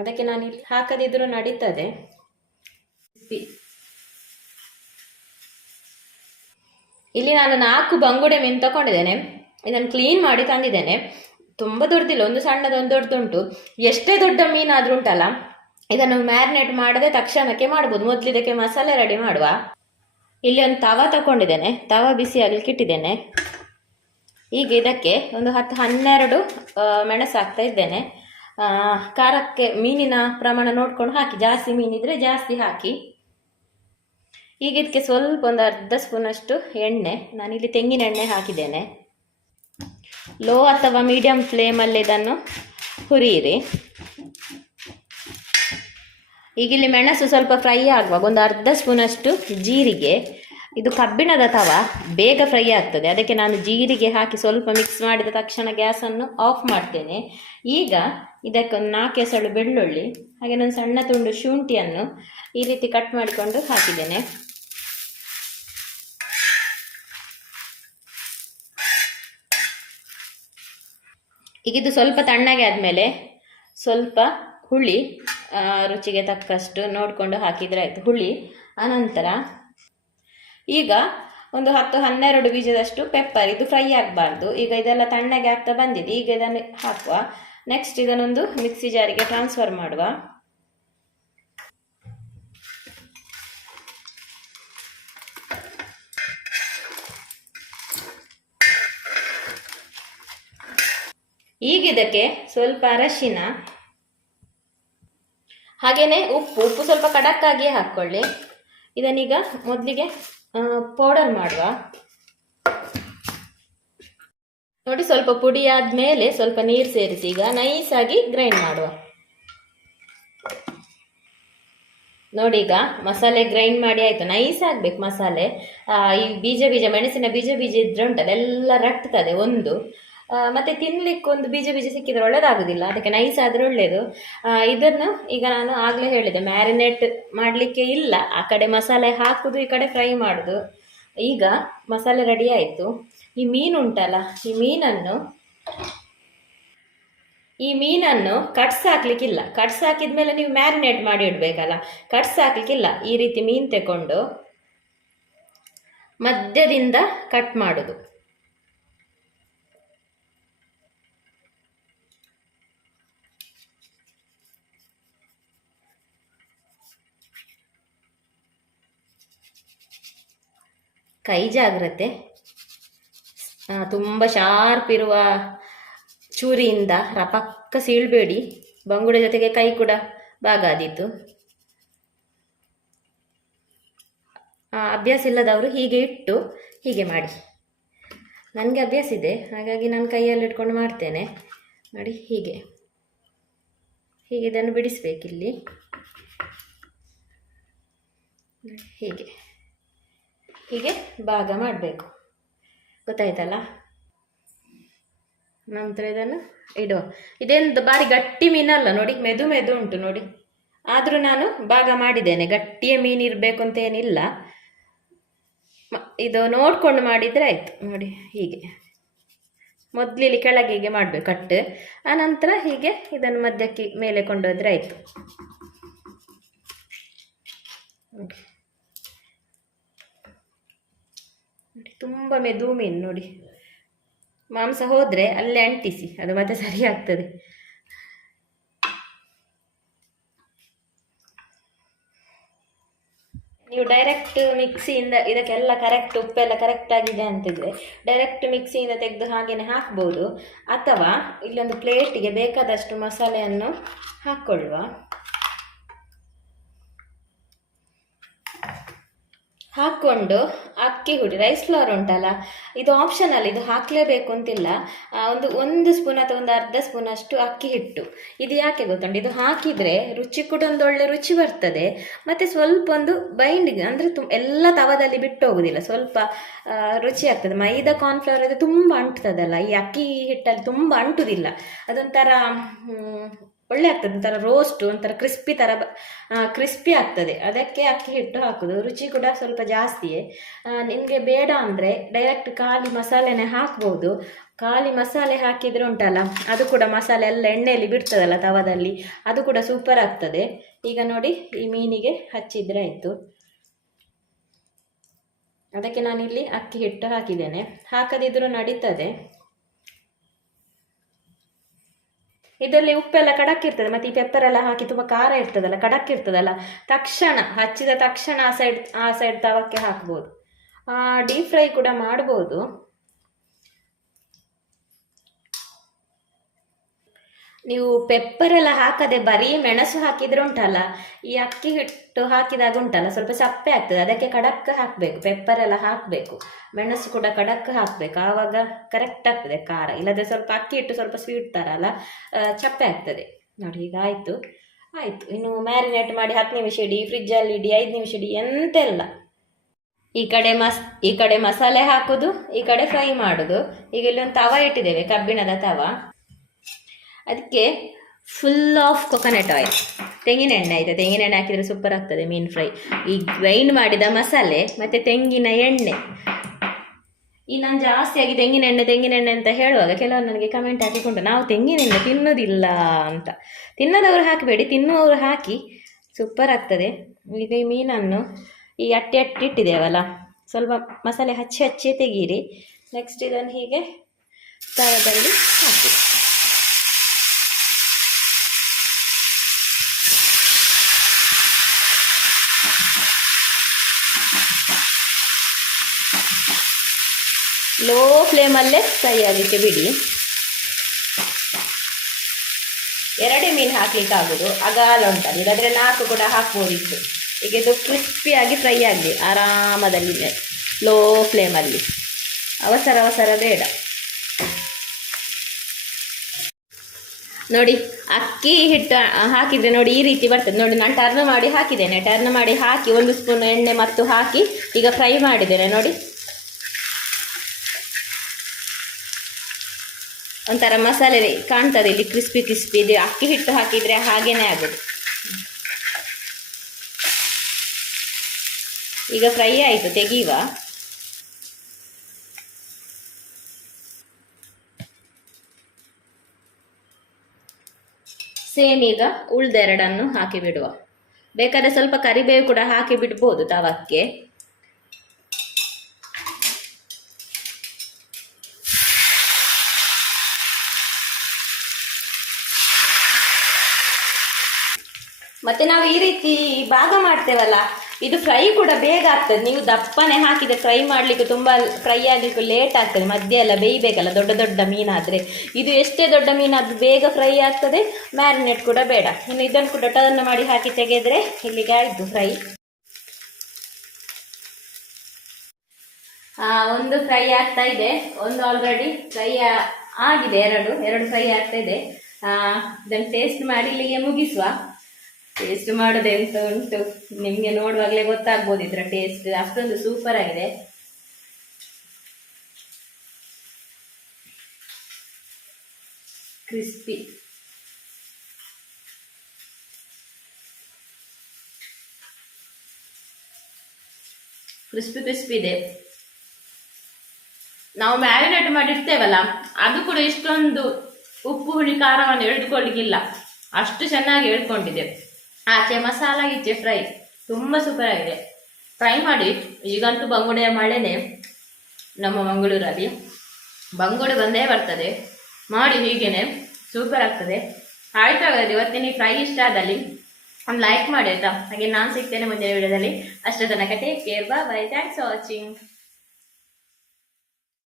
ಅದಕ್ಕೆ ನಾನು ಇಲ್ಲಿ ಹಾಕದಿದ್ರೂ ನಡೀತದೆ. ಇಲ್ಲಿ ನಾನು ನಾಲ್ಕು ಬಂಗುಡೆ ಮೀನು ತಗೊಂಡಿದ್ದೇನೆ. ಇದನ್ನು ಕ್ಲೀನ್ ಮಾಡಿ ತಂದಿದ್ದೇನೆ. ತುಂಬ ದೊಡ್ಡದಿಲ್ಲ, ಒಂದು ಸಣ್ಣದು, ಒಂದು ದೊಡ್ಡದುಂಟು. ಎಷ್ಟೇ ದೊಡ್ಡ ಮೀನಾದ್ರೂ ಉಂಟಲ್ಲ, ಇದನ್ನು ಮ್ಯಾರಿನೇಟ್ ಮಾಡದೆ ತಕ್ಷಣಕ್ಕೆ ಮಾಡ್ಬೋದು. ಮೊದಲು ಇದಕ್ಕೆ ಮಸಾಲೆ ರೆಡಿ ಮಾಡುವ. ಇಲ್ಲಿ ಒಂದು ತವ ತಗೊಂಡಿದ್ದೇನೆ. ತವ ಬಿಸಿ ಆಗ್ಲಿಕ್ಕೆ ಇಟ್ಟಿದ್ದೇನೆ. ಈಗ ಇದಕ್ಕೆ ಒಂದು ಹತ್ತು, ಹನ್ನೆರಡು ಮೆಣಸು ಹಾಕ್ತಾ ಇದ್ದೇನೆ. ಖಾರಕ್ಕೆ ಮೀನಿನ ಪ್ರಮಾಣ ನೋಡ್ಕೊಂಡು ಹಾಕಿ, ಜಾಸ್ತಿ ಮೀನಿದ್ರೆ ಜಾಸ್ತಿ ಹಾಕಿ. ಈಗ ಇದಕ್ಕೆ ಸ್ವಲ್ಪ ಒಂದು ಅರ್ಧ ಸ್ಪೂನಷ್ಟು ಎಣ್ಣೆ, ನಾನಿಲ್ಲಿ ತೆಂಗಿನ ಎಣ್ಣೆ ಹಾಕಿದ್ದೇನೆ. ಲೋ ಅಥವಾ ಮೀಡಿಯಂ ಫ್ಲೇಮಲ್ಲಿ ಇದನ್ನು ಹುರಿಯಿರಿ. ಈಗ ಇಲ್ಲಿ ಮೆಣಸು ಸ್ವಲ್ಪ ಫ್ರೈ ಆಗುವಾಗ ಒಂದು ಅರ್ಧ ಸ್ಪೂನಷ್ಟು ಜೀರಿಗೆ ಇದು ಕಬ್ಬಿಣದ ತವ, ಬೇಗ ಫ್ರೈ ಆಗ್ತದೆ. ಅದಕ್ಕೆ ನಾನು ಜೀರಿಗೆ ಹಾಕಿ ಸ್ವಲ್ಪ ಮಿಕ್ಸ್ ಮಾಡಿದ ತಕ್ಷಣ ಗ್ಯಾಸನ್ನು ಆಫ್ ಮಾಡ್ತೇನೆ. ಈಗ ಇದಕ್ಕೊಂದು ನಾಲ್ಕು ಎಸಳು ಬೆಳ್ಳುಳ್ಳಿ, ಹಾಗೆ ನಾನು ಸಣ್ಣ ತುಂಡು ಶುಂಠಿಯನ್ನು ಈ ರೀತಿ ಕಟ್ ಮಾಡಿಕೊಂಡು ಹಾಕಿದ್ದೇನೆ. ಈಗ ಇದು ಸ್ವಲ್ಪ ತಣ್ಣಗೆ ಆದಮೇಲೆ ಸ್ವಲ್ಪ ಹುಳಿ ರುಚಿಗೆ ತಕ್ಕಷ್ಟು ನೋಡಿಕೊಂಡು ಹಾಕಿದರೆ ಆಯಿತು. ಹುಳಿ ಅನಂತರ ಈಗ ಒಂದು ಹತ್ತು ಹನ್ನೆರಡು ಬೀಜದಷ್ಟು ಪೆಪ್ಪರ್ ಇದು ಫ್ರೈ ಆಗಬಾರ್ದು. ಈಗ ಇದೆಲ್ಲ ತಣ್ಣಗೆ ಆಗ್ತಾ ಬಂದಿದೆ. ಈಗ ಇದನ್ನು ಹಾಕುವ. ನೆಕ್ಸ್ಟ್ ಇದನ್ನೊಂದು ಮಿಕ್ಸಿ ಜಾರಿಗೆ ಟ್ರಾನ್ಸ್ಫರ್ ಮಾಡುವ. ಈಗ ಇದಕ್ಕೆ ಸ್ವಲ್ಪ ಅರಶಿನ, ಹಾಗೇನೆ ಉಪ್ಪು. ಉಪ್ಪು ಸ್ವಲ್ಪ ಕಡಕ್ಕಾಗಿಯೇ ಹಾಕ್ಕೊಳ್ಳಿ. ಇದನ್ನೀಗ ಮೊದಲಿಗೆ ಪೌಡರ್ ಮಾಡುವ. ನೋಡಿ, ಸ್ವಲ್ಪ ಪುಡಿ ಆದ್ಮೇಲೆ ಸ್ವಲ್ಪ ನೀರು ಸೇರಿಸಿ, ಈಗ ನೈಸಾಗಿ ಗ್ರೈಂಡ್ ಮಾಡುವ. ನೋಡಿ, ಈಗ ಮಸಾಲೆ ಗ್ರೈಂಡ್ ಮಾಡಿ ಆಯ್ತು. ನೈಸ್ ಆಗ್ಬೇಕು ಮಸಾಲೆ. ಈ ಬೀಜ ಬೀಜ, ಮೆಣಸಿನ ಬೀಜ ಬೀಜ ಇದ್ರೆ ಉಂಟಲ್ಲ ಎಲ್ಲ ರಟ್ತದೆ, ಒಂದು. ಮತ್ತೆ ತಿನ್ಲಿಕ್ಕೆ ಒಂದು ಬೀಜ ಬೀಜ ಸಿಕ್ಕಿದ್ರೆ ಒಳ್ಳೇದಾಗುದಿಲ್ಲ. ಅದಕ್ಕೆ ನೈಸ್ ಆದ್ರೆ ಒಳ್ಳೇದು. ಆ, ಇದನ್ನು ಈಗ ನಾನು ಆಗ್ಲೇ ಹೇಳಿದೆ ಮ್ಯಾರಿನೇಟ್ ಮಾಡಲಿಕ್ಕೆ ಇಲ್ಲ. ಆ ಕಡೆ ಮಸಾಲೆ ಹಾಕುದು ಈ ಕಡೆ ಫ್ರೈ ಮಾಡುದು. ಈಗ ಮಸಾಲೆ ರೆಡಿ ಆಯಿತು. ಈ ಮೀನು ಉಂಟಲ್ಲ ಈ ಮೀನನ್ನು ಈ ಮೀನನ್ನು ಕಟ್ಸ್ ಹಾಕ್ಲಿಕ್ಕಿಲ್ಲ. ಕಟ್ಸ್ ಹಾಕಿದ್ಮೇಲೆ ನೀವು ಮ್ಯಾರಿನೇಟ್ ಮಾಡಿ ಇಡ್ಬೇಕಲ್ಲ. ಕಟ್ಸ್ ಹಾಕ್ಲಿಕ್ಕಿಲ್ಲ. ಈ ರೀತಿ ಮೀನು ತಗೊಂಡು ಮಧ್ಯದಿಂದ ಕಟ್ ಮಾಡುದು. ಕೈ ಜಾಗ್ರತೆ. ತುಂಬ ಶಾರ್ಪ್ ಇರುವ ಚೂರಿಯಿಂದ ರಪಕ್ಕ ಸೀಳ್ಬೇಡಿ. ಬಂಗುಡೆ ಜೊತೆಗೆ ಕೈ ಕೂಡ ಭಾಗ ಆದೀತು ಅಭ್ಯಾಸ ಇಲ್ಲದವರು ಹೀಗೆ ಇಟ್ಟು ಹೀಗೆ ಮಾಡಿ. ನನಗೆ ಅಭ್ಯಾಸ ಇದೆ, ಹಾಗಾಗಿ ನಾನು ಕೈಯಲ್ಲಿ ಇಟ್ಕೊಂಡು ಮಾಡ್ತೇನೆ. ನೋಡಿ, ಹೀಗೆ. ಹೀಗೆ ಇದನ್ನು ಬಿಡಿಸ್ಬೇಕಿಲ್ಲಿ. ಹೀಗೆ. ಹೀಗೆ ಭಾಗ ಮಾಡಬೇಕು. ಗೊತ್ತಾಯ್ತಲ್ಲ? ನಂತರ ಇದನ್ನು ಇಡುವ. ಇದೇನು ಬಾರಿ ಗಟ್ಟಿ ಮೀನಲ್ಲ ನೋಡಿ, ಮೆದು ಮೆದು ಉಂಟು ನೋಡಿ. ಆದರೂ ನಾನು ಭಾಗ ಮಾಡಿದ್ದೇನೆ. ಗಟ್ಟಿಯ ಮೀನು ಇರಬೇಕು ಅಂತ ಏನಿಲ್ಲ. ಮ- ಇದು ನೋಡ್ಕೊಂಡು ಮಾಡಿದರೆ ಆಯಿತು. ನೋಡಿ, ಹೀಗೆ. ಮೊದಲಿಲ್ಲಿ ಕೆಳಗೆ ಹೀಗೆ ಮಾಡಬೇಕು, ಕಟ್. ಆನಂತರ ಹೀಗೆ ಇದನ್ನು ಮಧ್ಯಕ್ಕೆ ಮೇಲೆ ಕೊಂಡೋದ್ರೆ ಆಯಿತು ನೋಡಿ ನೋಡಿ ತುಂಬ ಮೆದು ಮೀನು ನೋಡಿ. ಮಾಂಸ ಹೋದರೆ ಅಲ್ಲೇ ಅಂಟಿಸಿ, ಅದು ಮತ್ತೆ ಸರಿ ಆಗ್ತದೆ. ನೀವು ಡೈರೆಕ್ಟ್ ಮಿಕ್ಸಿಯಿಂದ ಇದಕ್ಕೆಲ್ಲ ಕರೆಕ್ಟ್ ಉಪ್ಪೆಲ್ಲ ಕರೆಕ್ಟ್ ಆಗಿದೆ ಅಂತಿದ್ರೆ ಡೈರೆಕ್ಟ್ ಮಿಕ್ಸಿಯಿಂದ ತೆಗೆದು ಹಾಗೆಯೇ ಹಾಕ್ಬೋದು. ಅಥವಾ ಇಲ್ಲೊಂದು ಪ್ಲೇಟಿಗೆ ಬೇಕಾದಷ್ಟು ಮಸಾಲೆಯನ್ನು ಹಾಕ್ಕೊಳ್ಳುವ ಹಾಕ್ಕೊಂಡು ಅಕ್ಕಿ ಹುಡಿ ರೈಸ್ ಫ್ಲವರ್ ಉಂಟಲ್ಲ, ಇದು ಆಪ್ಷನಲ್ ಇದು ಹಾಕಲೇಬೇಕು ಅಂತಿಲ್ಲ. ಒಂದು ಒಂದು ಸ್ಪೂನ್ ಅಥವಾ ಒಂದು ಅರ್ಧ ಸ್ಪೂನ್ ಅಷ್ಟು ಅಕ್ಕಿ ಹಿಟ್ಟು. ಇದು ಯಾಕೆ ಗೊತ್ತುಂಟು? ಇದು ಹಾಕಿದರೆ ರುಚಿ ಕೂಡ ಒಂದು ಒಳ್ಳೆ ರುಚಿ ಬರ್ತದೆ. ಮತ್ತು ಸ್ವಲ್ಪ ಒಂದು ಬೈಂಡಿಂಗ್ ಅಂದರೆ ತುಂಬ ಎಲ್ಲ ತವದಲ್ಲಿ ಬಿಟ್ಟು ಹೋಗೋದಿಲ್ಲ. ಸ್ವಲ್ಪ ರುಚಿ ಆಗ್ತದೆ. ಮೈದಾ ಕಾರ್ನ್ಫ್ಲವರ್ ಅದು ತುಂಬ ಅಂಟ್ತದಲ್ಲ, ಈ ಅಕ್ಕಿ ಹಿಟ್ಟಲ್ಲಿ ತುಂಬ ಅಂಟುದಿಲ್ಲ. ಅದೊಂಥರ ಒಳ್ಳೆ ಆಗ್ತದೆ, ಒಂಥರ ರೋಸ್ಟ್ ಒಂಥರ ಕ್ರಿಸ್ಪಿ ಥರ ಕ್ರಿಸ್ಪಿ ಆಗ್ತದೆ. ಅದಕ್ಕೆ ಅಕ್ಕಿ ಹಿಟ್ಟು ಹಾಕೋದು. ರುಚಿ ಕೂಡ ಸ್ವಲ್ಪ ಜಾಸ್ತಿಯೇ. ನಿಮಗೆ ಬೇಡ ಅಂದರೆ ಡೈರೆಕ್ಟ್ ಖಾಲಿ ಮಸಾಲೆನೇ ಹಾಕ್ಬೋದು. ಖಾಲಿ ಮಸಾಲೆ ಹಾಕಿದರೆ ಉಂಟಲ್ಲ, ಅದು ಕೂಡ ಮಸಾಲೆ ಎಲ್ಲ ಎಣ್ಣೆಯಲ್ಲಿ ಬಿಡ್ತದಲ್ಲ ತವದಲ್ಲಿ, ಅದು ಕೂಡ ಸೂಪರ್ ಆಗ್ತದೆ. ಈಗ ನೋಡಿ, ಈ ಮೀನಿಗೆ ಹಚ್ಚಿದರೆ ಆಯಿತು. ಅದಕ್ಕೆ ನಾನಿಲ್ಲಿ ಅಕ್ಕಿ ಹಿಟ್ಟು ಹಾಕಿದ್ದೇನೆ. ಹಾಕದಿದ್ರೂ ನಡೀತದೆ. ಇದರಲ್ಲಿ ಉಪ್ಪೆಲ್ಲ ಕಡಕ್ ಇರ್ತದೆ ಮತ್ತೆ ಈ ಪೆಪ್ಪರ್ ಎಲ್ಲ ಹಾಕಿ ತುಂಬ ಖಾರ ಇರ್ತದಲ್ಲ ಕಡಕ್ ಇರ್ತದಲ್ಲ ತಕ್ಷಣ, ಹಚ್ಚಿದ ತಕ್ಷಣ ಆ ಸೈಡ್ ಆ ಸೈಡ್ ತವಕ್ಕೆ ಹಾಕ್ಬೋದು. ಡೀಪ್ ಫ್ರೈ ಕೂಡ ಮಾಡ್ಬೋದು. ನೀವು ಪೆಪ್ಪರ್ ಎಲ್ಲ ಹಾಕದೆ ಬರೀ ಮೆಣಸು ಹಾಕಿದ್ರೆ ಉಂಟಲ್ಲ, ಈ ಅಕ್ಕಿ ಹಿಟ್ಟು ಹಾಕಿದಾಗ ಉಂಟಲ್ಲ, ಸ್ವಲ್ಪ ಸಪ್ಪೆ ಆಗ್ತದೆ, ಅದಕ್ಕೆ ಕಡಕ್ ಹಾಕಬೇಕು ಪೆಪ್ಪರ್ ಎಲ್ಲ ಹಾಕಬೇಕು, ಮೆಣಸು ಕೂಡ ಕಡಕ್ ಹಾಕಬೇಕು, ಆವಾಗ ಕರೆಕ್ಟ್ ಆಗ್ತದೆ ಖಾರ ಇಲ್ಲದೆ ಸ್ವಲ್ಪ ಅಕ್ಕಿ ಹಿಟ್ಟು ಸ್ವಲ್ಪ ಸ್ವೀಟ್ ಥರ ಅಲ್ಲ ಚಪ್ಪೆ ಆಗ್ತದೆ. ನೋಡಿ, ಈಗ ಆಯಿತು ಆಯಿತು, ಇನ್ನು ಮ್ಯಾರಿನೇಟ್ ಮಾಡಿ ಹತ್ತು ನಿಮಿಷ ಇಡಿ ಫ್ರಿಜ್ಜಲ್ಲಿ ಇಡಿ, ಐದು ನಿಮಿಷ ಇಡಿ, ಎಂತೆಲ್ಲ. ಈ ಕಡೆ ಮಸ್, ಈ ಕಡೆ ಮಸಾಲೆ ಹಾಕೋದು, ಈ ಕಡೆ ಫ್ರೈ ಮಾಡೋದು, ಈಗ ಇಲ್ಲಿ ಒಂದು ತವ ಇಟ್ಟಿದ್ದೇವೆ, ಕಬ್ಬಿಣದ ತವ. ಅದಕ್ಕೆ ಫುಲ್ ಆಫ್ ಕೊಕೊನಟ್ ಆಯಿಲ್ ತೆಂಗಿನ ಎಣ್ಣೆ ಆಯಿತು ತೆಂಗಿನ ಎಣ್ಣೆ ಹಾಕಿದರೆ ಸೂಪರ್ ಆಗ್ತದೆ ಮೀನು ಫ್ರೈ ಈ ಗ್ರೈಂಡ್ ಮಾಡಿದ ಮಸಾಲೆ ಮತ್ತು ತೆಂಗಿನ ಎಣ್ಣೆ. ಈ ನಾನು ಜಾಸ್ತಿಯಾಗಿ ತೆಂಗಿನ ಎಣ್ಣೆ ತೆಂಗಿನ ಎಣ್ಣೆ ಅಂತ ಹೇಳುವಾಗ ಕೆಲವರು ನನಗೆ ಕಮೆಂಟ್ ಹಾಕಿಕೊಂಡು, ನಾವು ತೆಂಗಿನ ಎಣ್ಣೆ ತಿನ್ನೋದಿಲ್ಲ ಅಂತ. ತಿನ್ನದವರು ಹಾಕಬೇಡಿ. ತಿನ್ನುವವರು ಹಾಕಿ ಸೂಪರ್ ಆಗ್ತದೆ. ಈಗ ಈ ಮೀನನ್ನು ಈ ಅಟ್ಟಿ ಅಟ್ಟಿ ಇಟ್ಟಿದ್ದೇವಲ್ಲ, ಸ್ವಲ್ಪ ಮಸಾಲೆ ಹಚ್ಚಿ ಹಚ್ಚಿ ತೆಗೀರಿ. ನೆಕ್ಸ್ಟ್ ಇದನ್ನು ಹೀಗೆ ತರದಲ್ಲಿ ಹಾಕಿ. ಲೋ ಫ್ಲೇಮಲ್ಲೇ ಫ್ರೈ ಆಗಲಿಕ್ಕೆ ಬಿಡಿ. ಎರಡೇ ಮೀನು ಹಾಕ್ಲಿಕ್ಕೆ ಆಗೋದು. ಅಗಾಲ ಉಂಟಲ್ಲ ಇದಾದರೆ ನಾಲ್ಕು ಕೂಡ ಹಾಕ್ಬೋದಿತ್ತು. ಈಗ ಇದು ಕ್ರಿಸ್ಪಿಯಾಗಿ ಫ್ರೈ ಆಗಲಿ. ಆರಾಮದಲ್ಲಿ ಲೋ ಫ್ಲೇಮಲ್ಲಿ ಅವಸರ ಅವಸರ ಬೇಡ. ನೋಡಿ, ಅಕ್ಕಿ ಹಿಟ್ಟು ಹಾಕಿದರೆ ನೋಡಿ ಈ ರೀತಿ ಬರ್ತದೆ. ನೋಡಿ, ನಾನು ಟರ್ನ್ ಮಾಡಿ ಹಾಕಿದ್ದೇನೆ. ಟರ್ನ್ ಮಾಡಿ ಹಾಕಿ ಒಂದು ಸ್ಪೂನ್ ಎಣ್ಣೆ ಮತ್ತು ಹಾಕಿ ಈಗ ಫ್ರೈ ಮಾಡಿದ್ದೇನೆ, ನೋಡಿ. ಒಂಥರ ಮಸಾಲೆ ಕಾಣ್ತದೆ ಇಲ್ಲಿ ಕ್ರಿಸ್ಪಿ ಕ್ರಿಸ್ಪಿ ಇದು ಅಕ್ಕಿ ಹಿಟ್ಟು ಹಾಕಿದರೆ ಹಾಗೇನೇ ಆಗೋದು. ಈಗ ಫ್ರೈ ಆಯಿತು, ತೆಗೀವ. ಸೇಮ್ ಈಗ ಉಳ್ದೆರಡನ್ನು ಹಾಕಿ ಬಿಡುವ ಬೇಕಾದ್ರೆ ಸ್ವಲ್ಪ ಕರಿಬೇವು ಕೂಡ ಹಾಕಿ ಬಿಡ್ಬೋದು ತವಕ್ಕೆ. ಮತ್ತೆ ನಾವು ಈ ರೀತಿ ಭಾಗ ಮಾಡ್ತೇವಲ್ಲ? ಇದು ಫ್ರೈ ಕೂಡ ಬೇಗ ಆಗ್ತದೆ. ನೀವು ದಪ್ಪನೆ ಹಾಕಿದ್ರೆ ಫ್ರೈ ಮಾಡಲಿಕ್ಕೆ ತುಂಬ ಫ್ರೈ ಆಗಲಿಕ್ಕೂ ಲೇಟ್ ಆಗ್ತದೆ. ಮಧ್ಯ ಎಲ್ಲ ಬೇಯಬೇಕಲ್ಲ, ದೊಡ್ಡ ದೊಡ್ಡ ಮೀನಾದರೆ. ಇದು ಎಷ್ಟೇ ದೊಡ್ಡ ಮೀನಾದರೂ ಬೇಗ ಫ್ರೈ ಆಗ್ತದೆ. ಮ್ಯಾರಿನೇಟ್ ಕೂಡ ಬೇಡ. ಇನ್ನು ಇದನ್ನು ಕೂಡ ಟರ್ನ್ ಮಾಡಿ ಹಾಕಿ ತೆಗೆದ್ರೆ ಇಲ್ಲಿಗೆ ಆಯಿತು ಫ್ರೈ ಒಂದು ಫ್ರೈ ಆಗ್ತಾ ಇದೆ. ಒಂದು ಆಲ್ರೆಡಿ ಫ್ರೈ ಆಗಿದೆ. ಎರಡು ಎರಡು ಫ್ರೈ ಆಗ್ತಾ ಇದೆ. ಇದನ್ನು ಟೇಸ್ಟ್ ಮಾಡಿ ಇಲ್ಲಿಗೆ ಮುಗಿಸುವ. ಟೇಸ್ಟ್ ಮಾಡೋದು ಎಂತ ಉಂಟು. ನಿಮ್ಗೆ ನೋಡುವಾಗಲೇ ಗೊತ್ತಾಗ್ಬೋದು ಇದ್ರ ಟೇಸ್ಟ್ ಅಷ್ಟೊಂದು ಸೂಪರ್ ಆಗಿದೆ. ಕ್ರಿಸ್ಪಿ ಕ್ರಿಸ್ಪಿ ಕ್ರಿಸ್ಪಿ ಇದೆ. ನಾವು ಮ್ಯಾರಿನೇಟ್ ಮಾಡಿರ್ತೇವಲ್ಲ, ಅದು ಕೂಡ ಇಷ್ಟೊಂದು ಉಪ್ಪು ಹುಳಿ, ಖಾರವನ್ನು ಎಳೆದುಕೊಳ್ಳಿಕ್ಕಿಲ್ಲ. ಅಷ್ಟು ಚೆನ್ನಾಗಿ ಎಳ್ಕೊಂಡಿದೆ. ಆಚೆ ಮಸಾಲ ಈಚೆ ಫ್ರೈ ತುಂಬ ಸೂಪರ್ ಆಗಿದೆ. ಫ್ರೈ ಮಾಡಿ. ಈಗಂತೂ ಬಂಗುಡೆಯ ಮಳೆನೇ ನಮ್ಮ ಮಂಗಳೂರಲ್ಲಿ. ಬಂಗುಡೆ ಬಂದೇ ಬರ್ತದೆ. ಮಾಡಿ ಹೀಗೇನೆ ಸೂಪರ್ ಆಗ್ತದೆ. ಆಯ್ತು ಹಾಗಾದ್ರೆ ಇವತ್ತಿನ ಈ ಫ್ರೈ ಇಷ್ಟ ಆದಲ್ಲಿ ಒಂದು ಲೈಕ್ ಮಾಡಿ ಆಯ್ತಾ? ಹಾಗೆ ನಾನು ಸಿಗ್ತೇನೆ ಮುಂದಿನ ವಿಡಿಯೋದಲ್ಲಿ. ಅಷ್ಟೇ ತನಕ ಟೇಕ್ ಕೇರ್ ಬಾ ಬೈ ಥ್ಯಾಂಕ್ಸ್ ಫಾರ್ ವಾಚಿಂಗ್